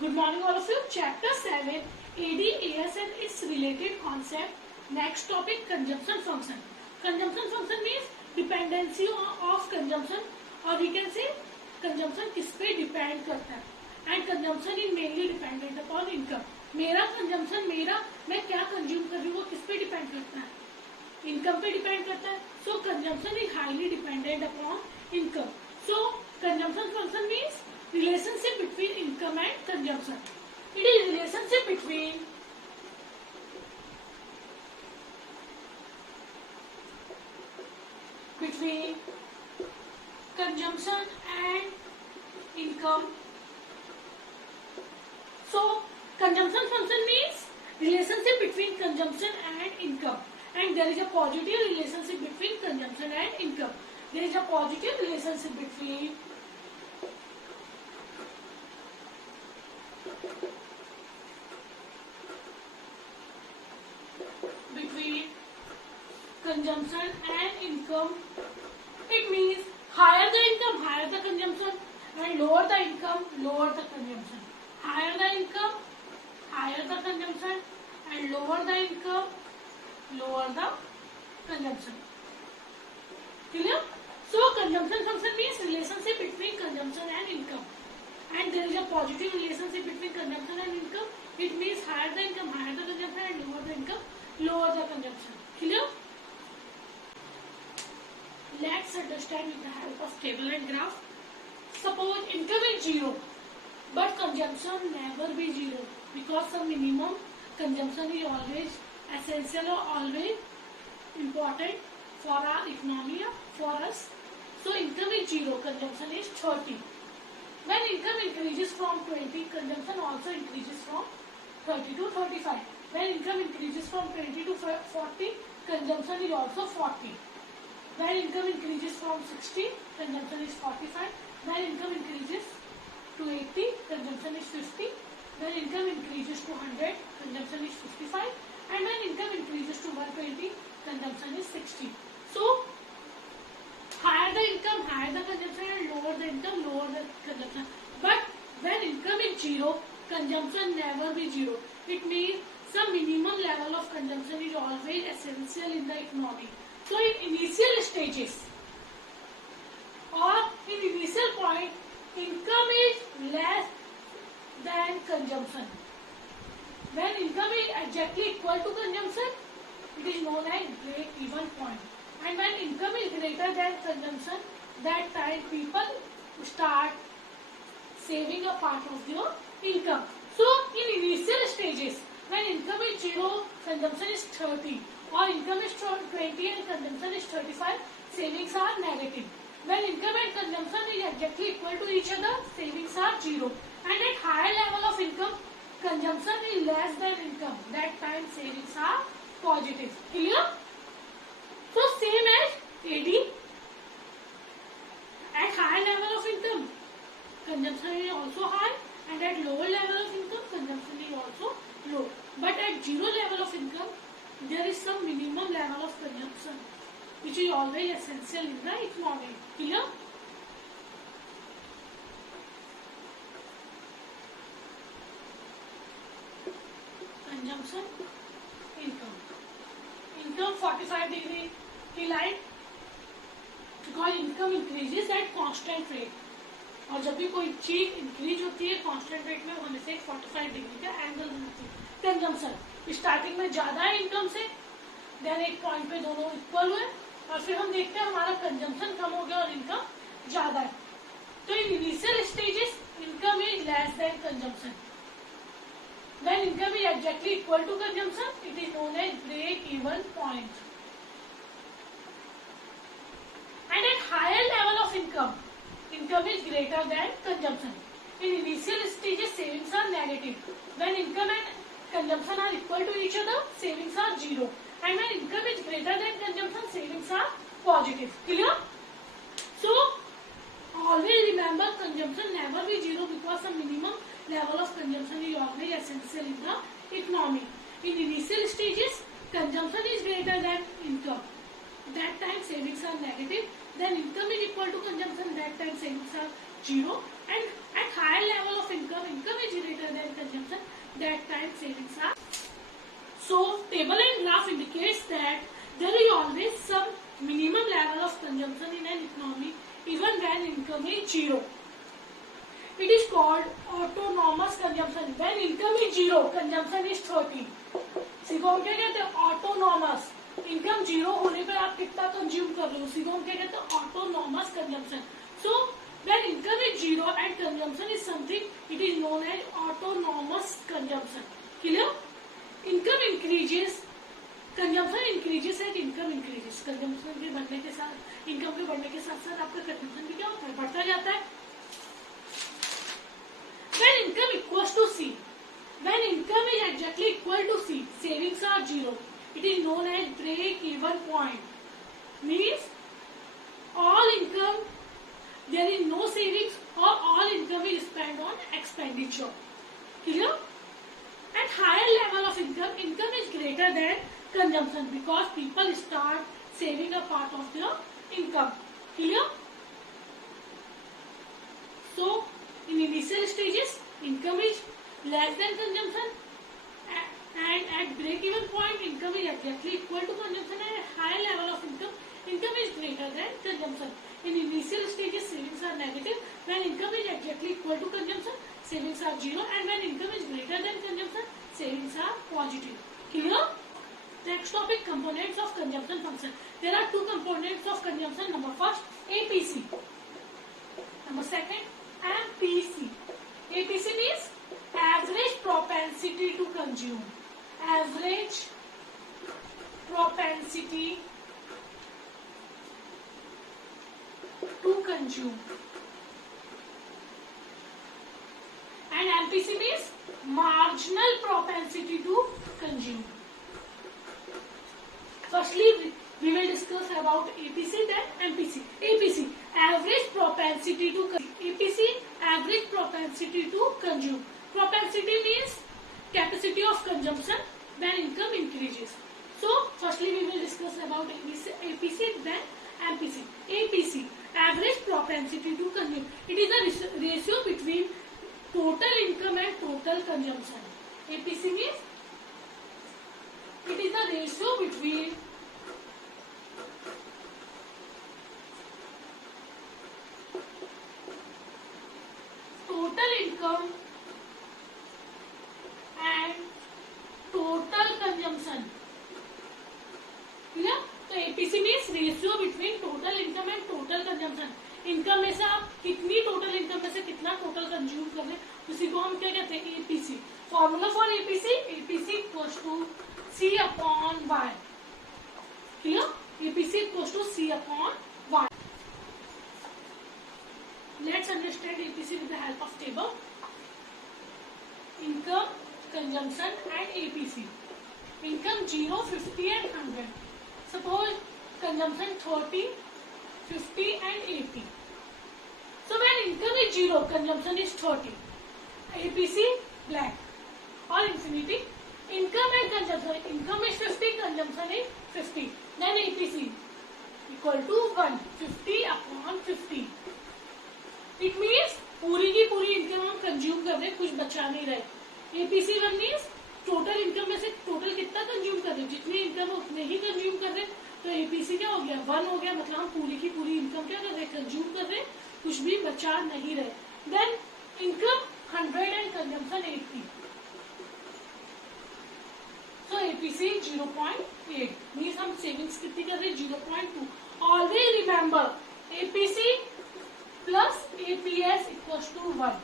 Good morning all of you. Chapter 7 ADAS and its related concept. Next topic, consumption function. Consumption function means dependency of consumption, or we can say consumption किस पे depend करता है. And consumption is mainly dependent upon income. मेरा consumption, मैं क्या consume कर रही हूँ वो किस पे डिपेंड करता है? इनकम पे डिपेंड करता है. So consumption is highly dependent upon income. So consumption function means relationship between income and consumption. It is relationship between consumption and income. So consumption function means relationship between consumption and income, and there is a positive relationship between consumption and income. There is a positive relationship between consumption and income. It means higher the income, higher the consumption, and lower the income, lower the consumption. Higher the income, higher the consumption, and lower the income, lower the consumption. Clear? So consumption function means relationship between consumption and income, and there is a positive relationship between consumption and income. It means higher the income, higher the consumption, and lower the income, lower the consumption. Clear? Let's understand with the help of table and graph. Suppose income is 0, but consumption never be 0, because some minimum consumption is always essential or always important for our economy, for us. So income is 0, consumption is 30. When income increases from 20, consumption also increases from 30 to 35. When income increases from 20 to 40, consumption is also 40. When income increases from 60, consumption is 45. When income increases to 80, consumption is 50. When income increases to 100, consumption is 55. And when income increases to 120, consumption is 60. So, higher the income, higher the consumption, and lower the income, lower the consumption. But when income is 0, consumption never be 0. It means some minimum level of consumption is always essential in the economy. So in initial stages or in initial point, income is less than consumption. When income is exactly equal to consumption, it is known as break-even point. And when income is greater than consumption, that time people start saving a part of your income. So in initial stages, when income is 0, consumption is 30. Or income is 20 and consumption is 35, savings are negative. When income and consumption is exactly equal to each other, savings are 0. And at higher level of income, consumption is less than income. That time savings are positive. Clear? So same as AD. At higher level of income, consumption is also high, and at lower level of income, consumption is also low. But at 0 level of income, there is some minimum level of consumption which is always essential in the economy. Clear? Consumption, income. Income 45 degree की line, because income increases at constant rate. और जब भी कोई चीज increase होती है constant rate में होने से 45 डिग्री का एंगल बनती है. कंजम्पशन स्टार्टिंग में ज्यादा है इनकम से, देन एक पॉइंट पे दोनों इक्वल हुए, और फिर हम देखते हैं हमारा कंजम्पशन कम हो गया और इनकम ज्यादा है. तो in initial stages income is less than consumption. When income is exactly equal to consumption, it is known as break even point. And at higher level of income, income is greater than consumption. In initial stages, savings are negative. When income and consumption are equal to each other, savings are 0. And when income is greater than consumption, savings are positive. Clear? So, always remember consumption never be 0, because the minimum level of consumption is always essential in the economy. In initial stages, consumption is greater than income. That time savings are negative. Then income is equal to consumption. That time savings are 0. And at higher level of income, income is greater consumption, that time savings are. So table and graph indicates that there is always some minimum level of consumption in an economy even when income is zero. It is called autonomous consumption. When income is zero, consumption is 30. इसी को हम क्या कहते हैं? Autonomous. Income zero होने पर आप कितना कंज्यूम कर रहे हो, इसी को हम क्या कहते हैं? Autonomous consumption. So when income is zero and consumption is something, it is known as autonomous consumption. Clear? Income increases, consumption increases and income increases. Consumption के बढ़ने के साथ, इनकम के बढ़ने के साथ साथ आपका कंजम्पशन भी क्या होता है? बढ़ता जाता है. When income equals to C, when income is exactly equal to C, savings are zero. It is known as break-even point. Means all income, there is no savings or all income is spent on expenditure. Clear? At higher level of income, income is greater than consumption because people start saving a part of their income. Clear? So in initial stages, income is less than consumption, and at break-even point, income is exactly equal to consumption, and at higher level of income, income is greater than consumption. In initial stages, savings are negative. When income is exactly equal to consumption, savings are zero, and when income is greater than consumption, savings are positive. Clear? Next topic, components of consumption function. There are two components of consumption. Number first, APC. Number second, MPC. APC means average propensity to consume. Average propensity to consume. And MPC means marginal propensity to consume. Firstly, we will discuss about APC, then MPC. APC, average propensity to consume. APC, average propensity to consume. Propensity means capacity of consumption when income increases. So, firstly we will discuss about APC, then MPC. APC, average propensity to consume. It is the ratio between total income and total consumption. APC means it is the ratio between total income and total consumption. Clear? तो APC means ratio between total income and total consumption. Income में से आप कितनी total income में से कितना total consume कर रहे हैं, उसी को हम क्या कहते हैं? APC. Formula for APC, APC equals to C upon Y. क्लियर? APC equals to C upon Y. Let's understand APC with the help of table. Income, consumption and APC. Income 0, 50 and 100. Suppose consumption 30, 50 and 80. So when income is 0, consumption is 30. APC black or infinity. Income and consumption. Income is 50, consumption is 50. Then APC equal to 1. 50 upon 50. It means पूरी की पूरी income हम consume कर रहे हैं, कुछ बचा नहीं रहे. APC 1 मीन्स टोटल इनकम में से टोटल कितना कंज्यूम कर रहे हैं, जितनी इनकम उतने ही कंज्यूम कर रहे हैं. तो APC क्या हो गया? 1 हो गया. मतलब हम पूरी की पूरी इनकम क्या कर रहे हैं? कंज्यूम कर रहे हैं, कुछ भी बचा नहीं रहे. Then income 100 and consumption 80. So APC 0.8 means हम सेविंग्स कितनी कर रहे हैं? 0.2. Always remember APC plus APS equals to 1.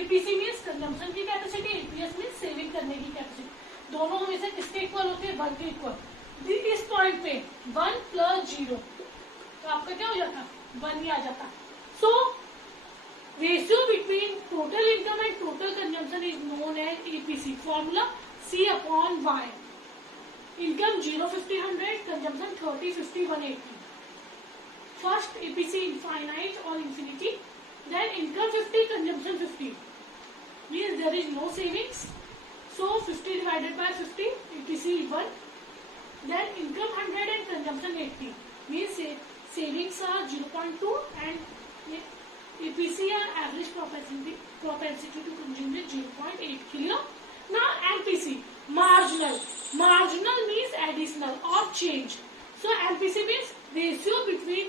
APC means consumption की कैपेसिटी, APS मीन्स सेविंग करने की कैपेसिटी. दोनों हमेशा किसके इक्वल होते हैं? 1 के इक्वल. इस पॉइंट पे 1 प्लस 0 तो आपका क्या हो जाता? 1 ही आ जाता. So ratio between total income and total consumption is known as APC. Formula C upon Y. Income 0, 50, 100, consumption 30, 50, 180. First APC infinite or infinity, then income 50, consumption 50. Means there is no savings. So 50 divided by 50, APC 1. Then income 100 and consumption 80. Means savings are 0.2 and APC or average propensity to consume is 0.8. change. So MPC means ratio between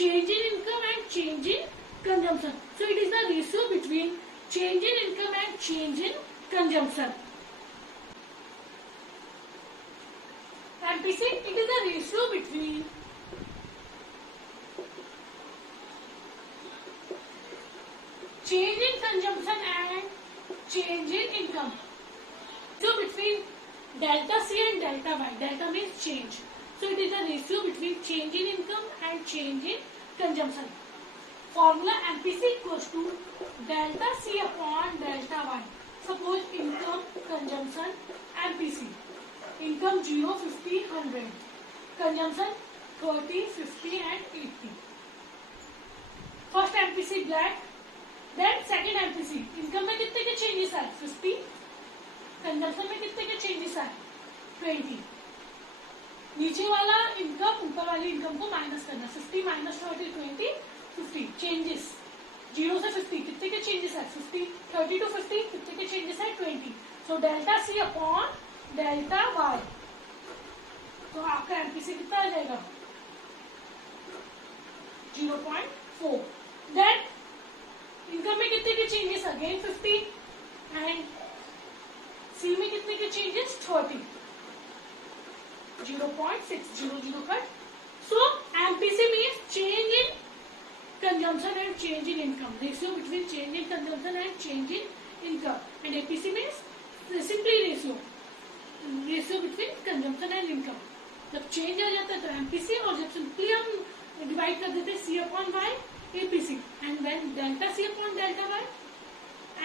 change in income and change in consumption. So it is the ratio between change in income and change in consumption. MPC, it is the ratio between change in consumption and change in income. So between delta C and delta Y. Delta means change. So it is the ratio between change in income and change in consumption. Formula MPC equals to delta C upon delta Y. Suppose income, consumption, MPC. Income 0, 50, 100. Consumption 30, 50 and 80. First MPC black. Then second MPC. Income में कितने के changes है? 50. Consumption में कितने के changes है? 20. नीचे वाला इनकम ऊपर वाली इनकम को माइनस करना. 50 minus 30, 20, 50. Changes. 0 से 50 कितने के changes है? 50. 30 to 50 कितने के changes है? 20. So delta C upon delta Y. तो आपका MPC कितना आ जाएगा? 0.4. Then इनकम में कितने के चेंजेस? अगेन 50 एंड सी में कितने के changes? 30. 0.600 cut. So MPC means change in consumption and change in income. Ratio between change in consumption and change in income. And APC means simply ratio between consumption and income. जब change आ जाता है तो MPC, और जब simply हम divide कर देते हैं C upon Y, APC, and when delta C upon delta Y,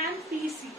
MPC.